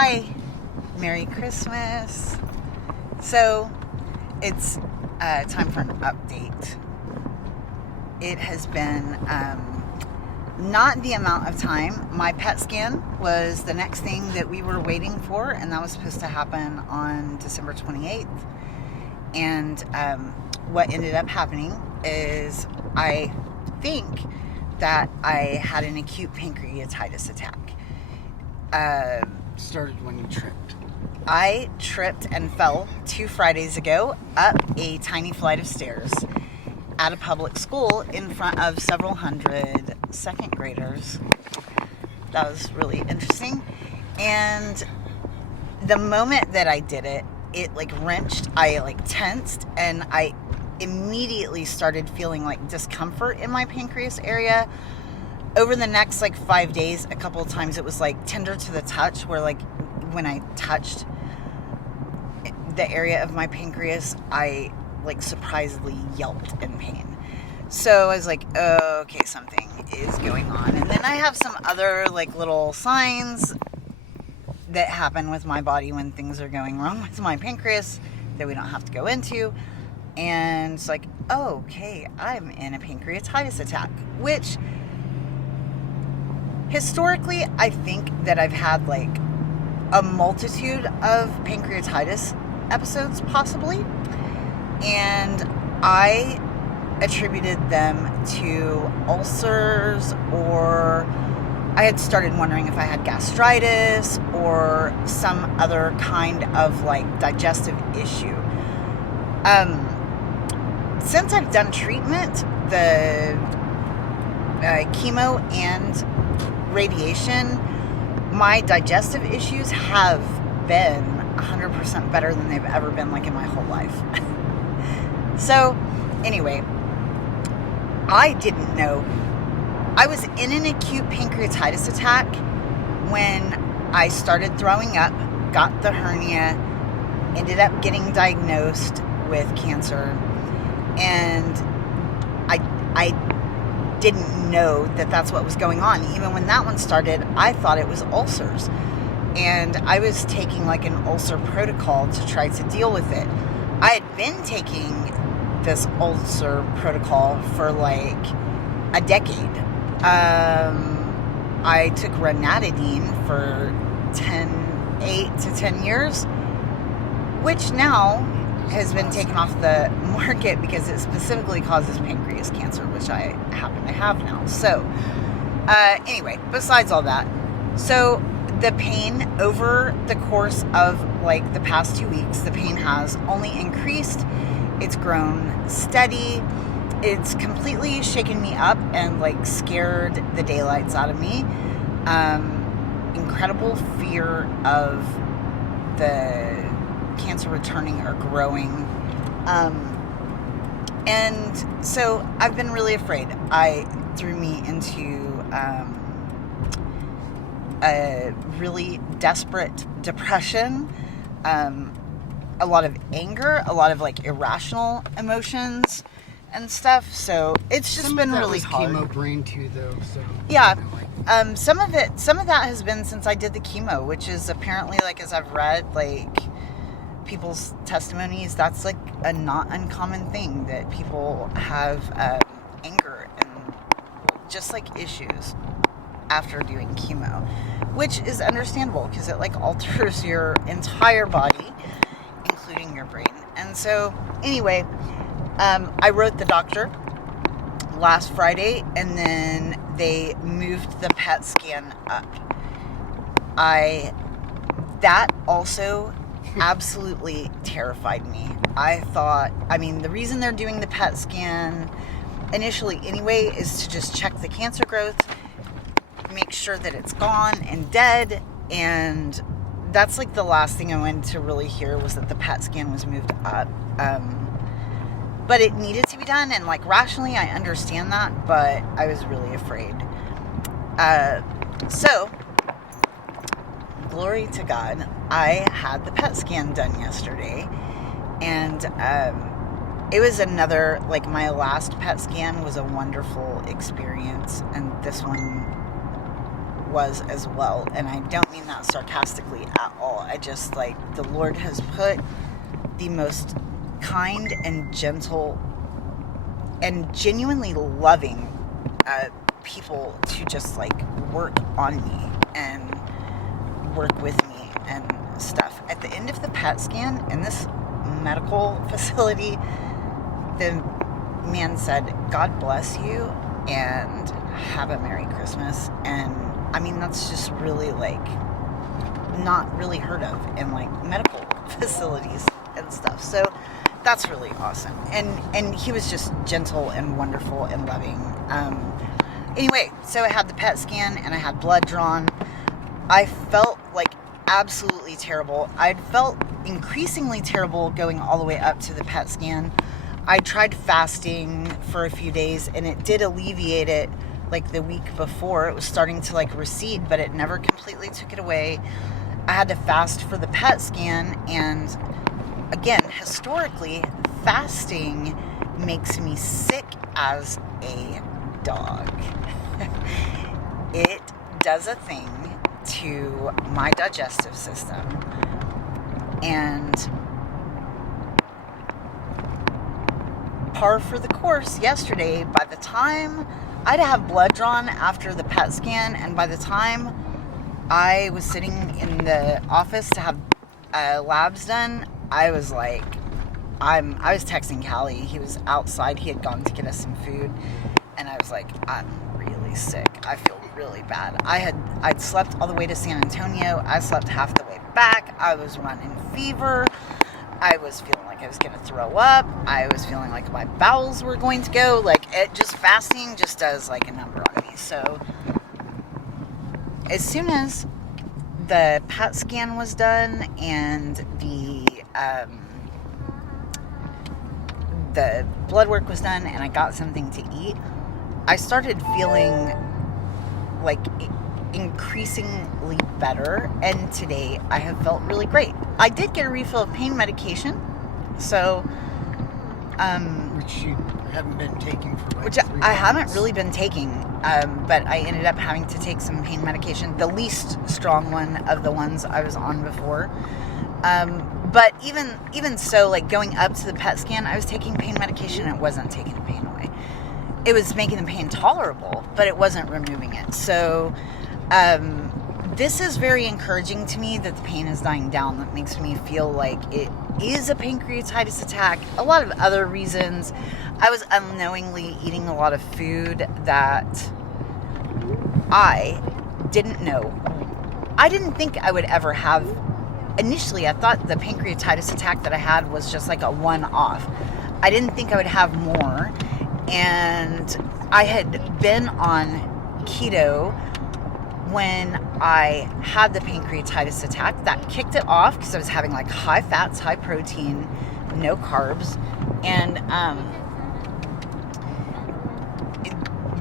Hi, Merry Christmas. So, it's time for an update. It has been not the amount of time. My PET scan was the next thing that we were waiting for, and that was supposed to happen on December 28th. And what ended up happening is I think that I had an acute pancreatitis attack. Started when you tripped. I tripped and fell 2 Fridays ago up a tiny flight of stairs at a public school in front of several hundred second graders. That was really interesting. And the moment that I did it, it wrenched, I tensed, and I immediately started feeling discomfort in my pancreas area. Over the next 5 days, a couple of times it was tender to the touch, where when I touched the area of my pancreas, I surprisingly yelped in pain. So I was like, oh, okay, something is going on. And then I have some other little signs that happen with my body when things are going wrong with my pancreas that we don't have to go into. And it's oh, okay, I'm in a pancreatitis attack, which historically, I think that I've had a multitude of pancreatitis episodes, possibly, and I attributed them to ulcers, or I had started wondering if I had gastritis or some other kind of digestive issue. Since I've done treatment, the chemo and radiation, my digestive issues have been 100% better than they've ever been in my whole life. So anyway, I didn't know. I was in an acute pancreatitis attack when I started throwing up, got the hernia, ended up getting diagnosed with cancer, and I didn't know that that's what was going on. Even when that one started, I thought it was ulcers. And I was taking an ulcer protocol to try to deal with it. I had been taking this ulcer protocol for a decade. I took ranitidine for 8 to 10 years, which now has been taken off the market because it specifically causes pancreas cancer, which I happen to have now. So, anyway, besides all that, so the pain over the course of the past 2 weeks, the pain has only increased. It's grown steady. It's completely shaken me up and scared the daylights out of me. Incredible fear of the cancer returning or growing. And so I've been really afraid. It threw me into a really desperate depression, a lot of anger, a lot of irrational emotions and stuff. So it's just been really hard. Chemo brain too, though. So yeah, some of that has been since I did the chemo, which is apparently as I've read people's testimonies, that's a not uncommon thing, that people have anger and just issues after doing chemo, which is understandable because it alters your entire body, including your brain. And so anyway, I wrote the doctor last Friday, and then they moved the PET scan up. That also absolutely terrified me. I thought, the reason they're doing the PET scan initially anyway is to just check the cancer growth, make sure that it's gone and dead, and that's the last thing I wanted to really hear, was that the PET scan was moved up. But it needed to be done, and rationally I understand that, but I was really afraid. So glory to God, I had the PET scan done yesterday, and it was another, my last PET scan was a wonderful experience, and this one was as well. And I don't mean that sarcastically at all. I just, like, the Lord has put the most kind and gentle and genuinely loving people to just, like, work on me and work with me and stuff. At the end of the PET scan in this medical facility, the man said, "God bless you and have a Merry Christmas." And I mean, that's just really, like, not really heard of in, like, medical facilities and stuff. So that's really awesome. And he was just gentle and wonderful and loving. Anyway, so I had the PET scan and I had blood drawn. I felt like absolutely terrible. I'd felt increasingly terrible going all the way up to the PET scan. I tried fasting for a few days and it did alleviate it. Like the week before, it was starting to, like, recede, but it never completely took it away. I had to fast for the PET scan, and again, historically, fasting makes me sick as a dog. It does a thing to my digestive system, and par for the course yesterday. By the time I'd have blood drawn after the PET scan, and by the time I was sitting in the office to have labs done, I was like, I was texting Callie. He was outside. He had gone to get us some food, and I was like, I'm really sick. I feel really bad. I'd slept all the way to San Antonio. I slept half the way back. I was running fever. I was feeling like I was going to throw up. I was feeling like my bowels were going to go. Like, it just, fasting just does, like, a number on me. So as soon as the PET scan was done and the blood work was done and I got something to eat, I started feeling like increasingly better, and today I have felt really great. I did get a refill of pain medication, so which you haven't been taking for like which 3 I haven't months. really been taking, but I ended up having to take some pain medication, the least strong one of the ones I was on before. But even so, like, going up to the PET scan, I was taking pain medication and it wasn't taking the pain away. It was making the pain tolerable, but it wasn't removing it. So this is very encouraging to me that the pain is dying down. That makes me feel like it is a pancreatitis attack. A lot of other reasons. I was unknowingly eating a lot of food that I didn't know. I didn't think I would ever have. Initially, I thought the pancreatitis attack that I had was just like a one-off. I didn't think I would have more. And I had been on keto when I had the pancreatitis attack. That kicked it off because I was having, like, high fats, high protein, no carbs. And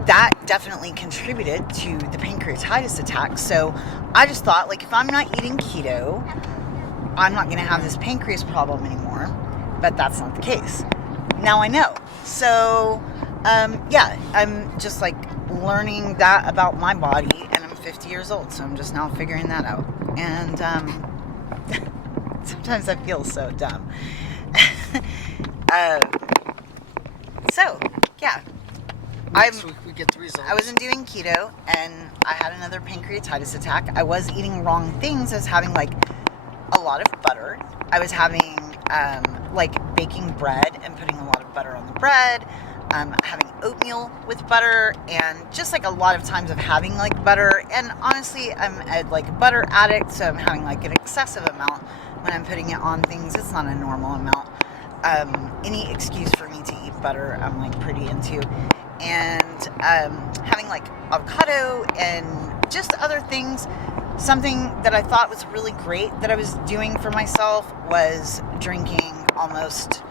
that definitely contributed to the pancreatitis attack. So I just thought, like, if I'm not eating keto, I'm not going to have this pancreas problem anymore. But that's not the case. Now I know. So, yeah, I'm just, like, learning that about my body, and I'm 50 years old, so I'm just now figuring that out. And sometimes I feel so dumb. So, yeah. Next week we get the results. I wasn't doing keto, and I had another pancreatitis attack. I was eating wrong things. I was having, like, a lot of butter. I was having, like, baking bread and putting a lot of butter on the bread. Having oatmeal with butter, and just, like, a lot of times of having, like, butter. And honestly, I'm a, like, butter addict, so I'm having, like, an excessive amount when I'm putting it on things. It's not a normal amount. Any excuse for me to eat butter, I'm, like, pretty into. And having, like, avocado and just other things. Something that I thought was really great that I was doing for myself was drinking almost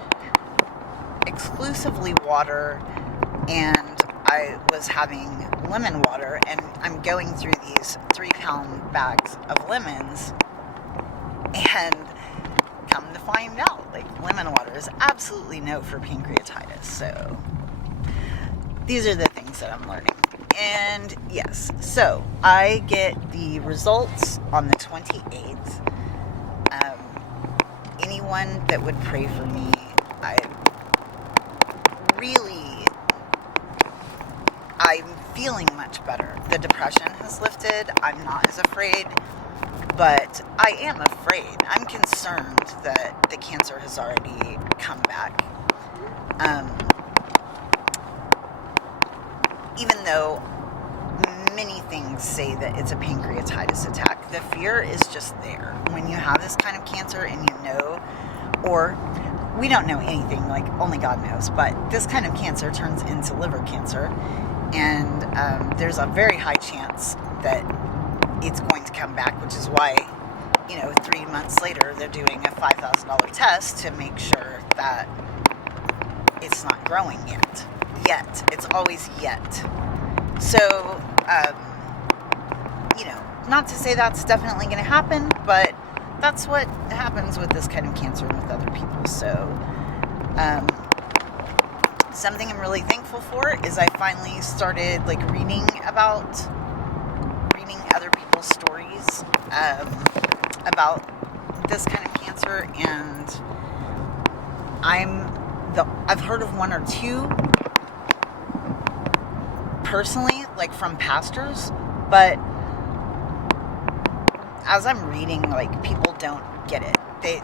exclusively water, and I was having lemon water, and I'm going through these 3-pound bags of lemons, and come to find out, like, lemon water is absolutely no for pancreatitis. So these are the things that I'm learning, And yes, so I get the results on the 28th. Anyone that would pray for me, I'm feeling much better. The depression has lifted. I'm not as afraid, but I am afraid. I'm concerned that the cancer has already come back. Even though many things say that it's a pancreatitis attack, the fear is just there. When you have this kind of cancer and you know, or we don't know anything, like only God knows, but this kind of cancer turns into liver cancer, and there's a very high chance that it's going to come back, which is why, 3 months later, they're doing a $5,000 test to make sure that it's not growing yet. It's always yet. So, not to say that's definitely going to happen, but that's what happens with this kind of cancer and with other people. So, something I'm really thankful for is I finally started reading other people's stories about this kind of cancer, and I've heard of one or two personally, from pastors, but as I'm reading, people don't get it. They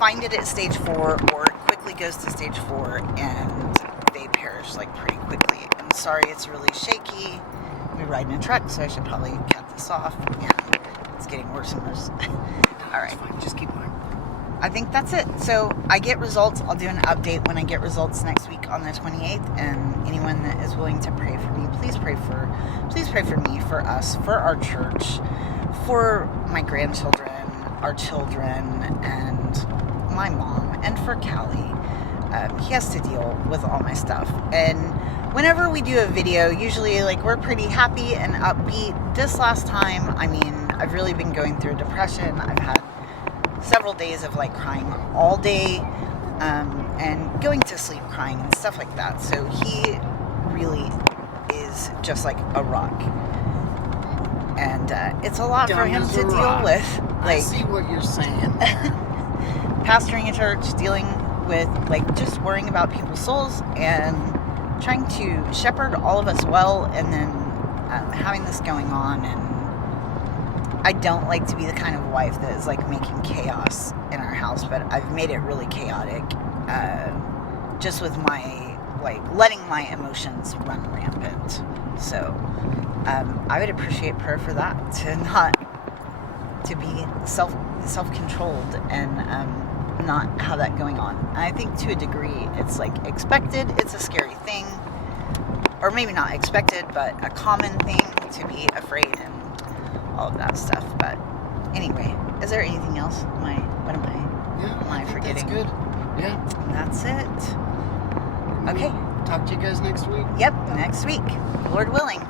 find it at stage 4, or it quickly goes to stage 4, and they perish pretty quickly. I'm sorry, it's really shaky. We ride in a truck, so I should probably cut this off. Yeah, it's getting worse and worse. All right, fine. Just keep going. I think that's it. So I get results. I'll do an update when I get results next week on the 28th. And anyone that is willing to pray for me, please pray for me, for us, for our church, for my grandchildren, our children, and my mom, and for Callie. He has to deal with all my stuff. And whenever we do a video, usually we're pretty happy and upbeat. This last time, I've really been going through depression. I've had several days of crying all day, and going to sleep crying and stuff like that. So he really is just like a rock, and it's a lot for him to deal with. I see what you're saying. Pastoring a church, dealing with just worrying about people's souls and trying to shepherd all of us well, and then having this going on. And I don't like to be the kind of wife that is making chaos in our house, but I've made it really chaotic, just with my letting my emotions run rampant. So I would appreciate prayer for that, to be self-controlled and not have that going on. And I think to a degree it's expected. It's a scary thing, or maybe not expected, but a common thing to be afraid and all of that stuff. But anyway, is there anything else? Am I forgetting? That's good. Yeah. That's it. Okay. Talk to you guys next week. Yep, next week, Lord willing.